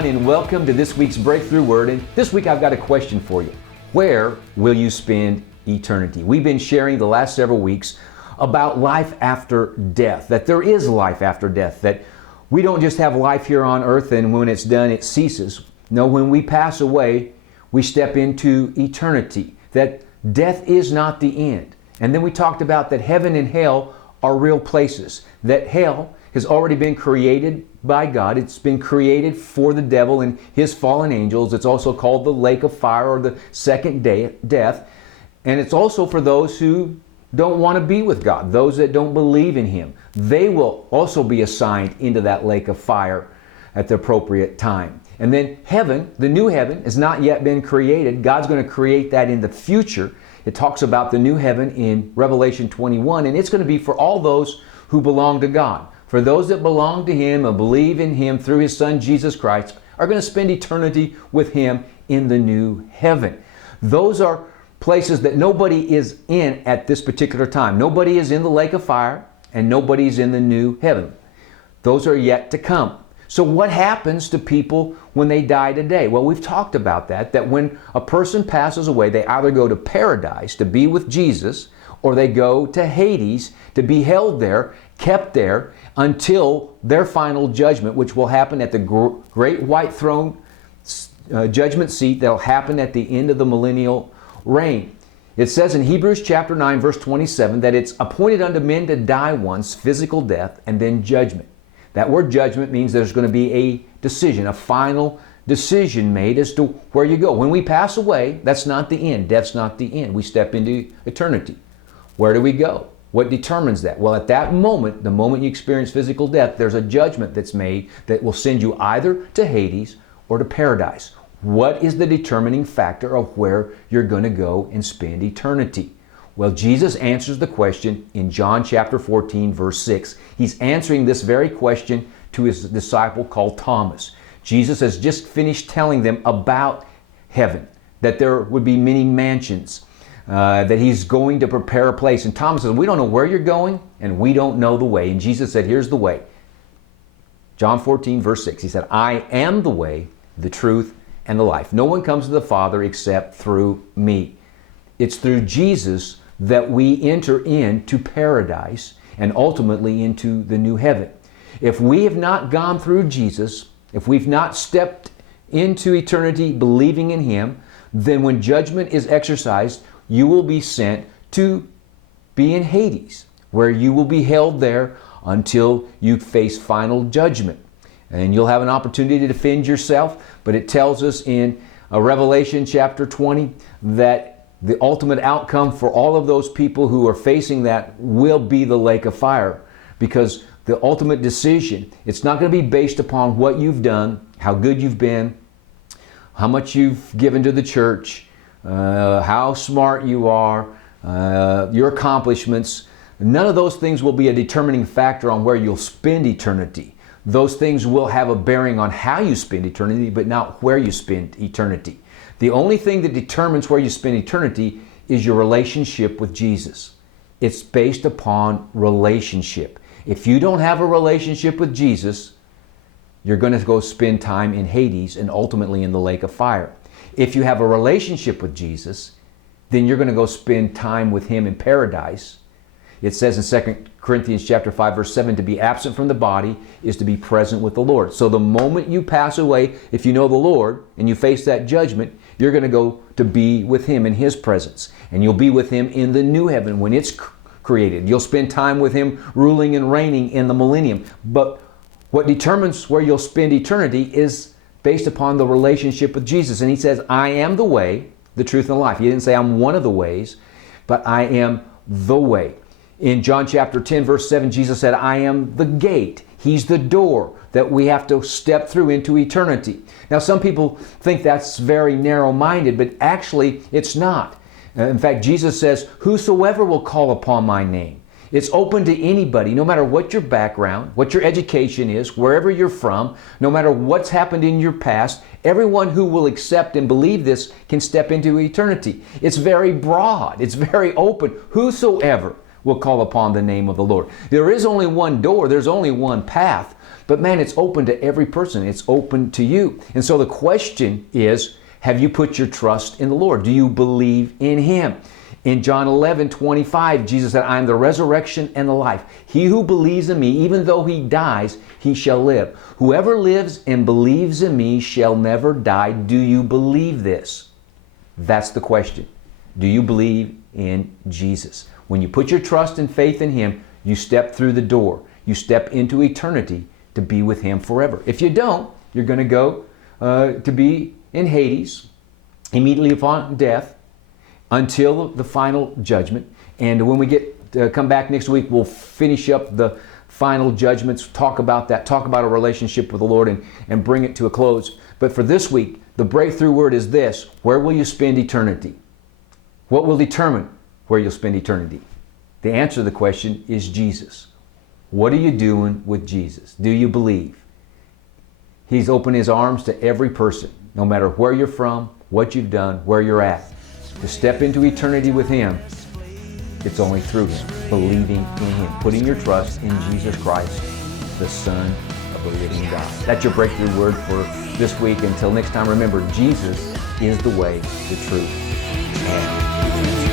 everyone, and welcome to this week's Breakthrough Word. And this week I've got a question for you. Where will you spend eternity? We've been sharing the last several weeks about life after death, that there is life after death, that we don't just have life here on earth and when it's done it ceases. No, when we pass away, we step into eternity, that death is not the end. And then we talked about that heaven and hell are real places, that hell has already been created by God. It's been created for the devil and his fallen angels. It's also called the lake of fire or the second death. And it's also for those who don't want to be with God, those that don't believe in Him. They will also be assigned into that lake of fire at the appropriate time. And then heaven, the new heaven, has not yet been created. God's going to create that in the future. It talks about the new heaven in Revelation 21, and it's going to be for all those who belong to God. For those that belong to Him and believe in Him through His Son Jesus Christ are going to spend eternity with Him in the new heaven. Those are places that nobody is in at this particular time. Nobody is in the lake of fire and nobody is in the new heaven. Those are yet to come. So what happens to people when they die today? Well, we've talked about that when a person passes away, they either go to paradise to be with Jesus, or they go to Hades to be held there, kept there, until their final judgment, which will happen at the great white throne judgment seat that will happen at the end of the millennial reign. It says in Hebrews chapter 9, verse 27, that it's appointed unto men to die once, physical death, and then judgment. That word judgment means there's going to be a decision, a final decision made as to where you go. When we pass away, that's not the end. Death's not the end. We step into eternity. Where do we go? What determines that? Well, at that moment, the moment you experience physical death, there's a judgment that's made that will send you either to Hades or to paradise. What is the determining factor of where you're going to go and spend eternity? Well, Jesus answers the question in John chapter 14, verse 6. He's answering this very question to his disciple called Thomas. Jesus has just finished telling them about heaven, that there would be many mansions, that He's going to prepare a place. And Thomas says, we don't know where you're going and we don't know the way. And Jesus said, here's the way. John 14, verse 6, He said, I am the way, the truth, and the life. No one comes to the Father except through me. It's through Jesus that we enter into paradise and ultimately into the new heaven. If we have not gone through Jesus, if we've not stepped into eternity believing in Him, then when judgment is exercised, you will be sent to be in Hades, where you will be held there until you face final judgment. And you'll have an opportunity to defend yourself, but it tells us in Revelation chapter 20 that the ultimate outcome for all of those people who are facing that will be the lake of fire, because the ultimate decision, it's not going to be based upon what you've done, how good you've been, how much you've given to the church, how smart you are, your accomplishments. None of those things will be a determining factor on where you'll spend eternity. Those things will have a bearing on how you spend eternity, but not where you spend eternity. The only thing that determines where you spend eternity is your relationship with Jesus. It's based upon relationship. If you don't have a relationship with Jesus, you're going to go spend time in Hades and ultimately in the lake of fire. If you have a relationship with Jesus, then you're going to go spend time with Him in paradise. It says in 2 Corinthians chapter 5, verse 7, to be absent from the body is to be present with the Lord. So the moment you pass away, if you know the Lord and you face that judgment, you're going to go to be with Him in His presence. And you'll be with Him in the new heaven when it's created. You'll spend time with Him ruling and reigning in the millennium. But what determines where you'll spend eternity is based upon the relationship with Jesus. And He says, I am the way, the truth, and the life. He didn't say I'm one of the ways, but I am the way. In John chapter 10, verse 7, Jesus said, I am the gate. He's the door that we have to step through into eternity. Now, some people think that's very narrow-minded, but actually it's not. In fact, Jesus says, whosoever will call upon my name. It's open to anybody, no matter what your background, what your education is, wherever you're from, no matter what's happened in your past. Everyone who will accept and believe this can step into eternity. It's very broad. It's very open. Whosoever will call upon the name of the Lord. There is only one door, there's only one path, but man, it's open to every person. It's open to you. And so the question is, have you put your trust in the Lord? Do you believe in Him? In John 11:25, Jesus said, I am the resurrection and the life. He who believes in me, even though he dies, he shall live. Whoever lives and believes in me shall never die. Do you believe this? That's the question. Do you believe in Jesus? When you put your trust and faith in Him, you step through the door. You step into eternity to be with Him forever. If you don't, you're going to go to be in Hades immediately upon death until the final judgment. And when we come back next week, we'll finish up the final judgments, talk about that, talk about a relationship with the Lord and bring it to a close. But for this week, the breakthrough word is this: where will you spend eternity? What will determine where you'll spend eternity? The answer to the question is Jesus. What are you doing with Jesus? Do you believe? He's opened His arms to every person, no matter where you're from, what you've done, where you're at. To step into eternity with Him, it's only through Him, believing in Him, putting your trust in Jesus Christ, the Son of the living God. That's your breakthrough word for this week. Until next time, remember, Jesus is the way, the truth, and the life.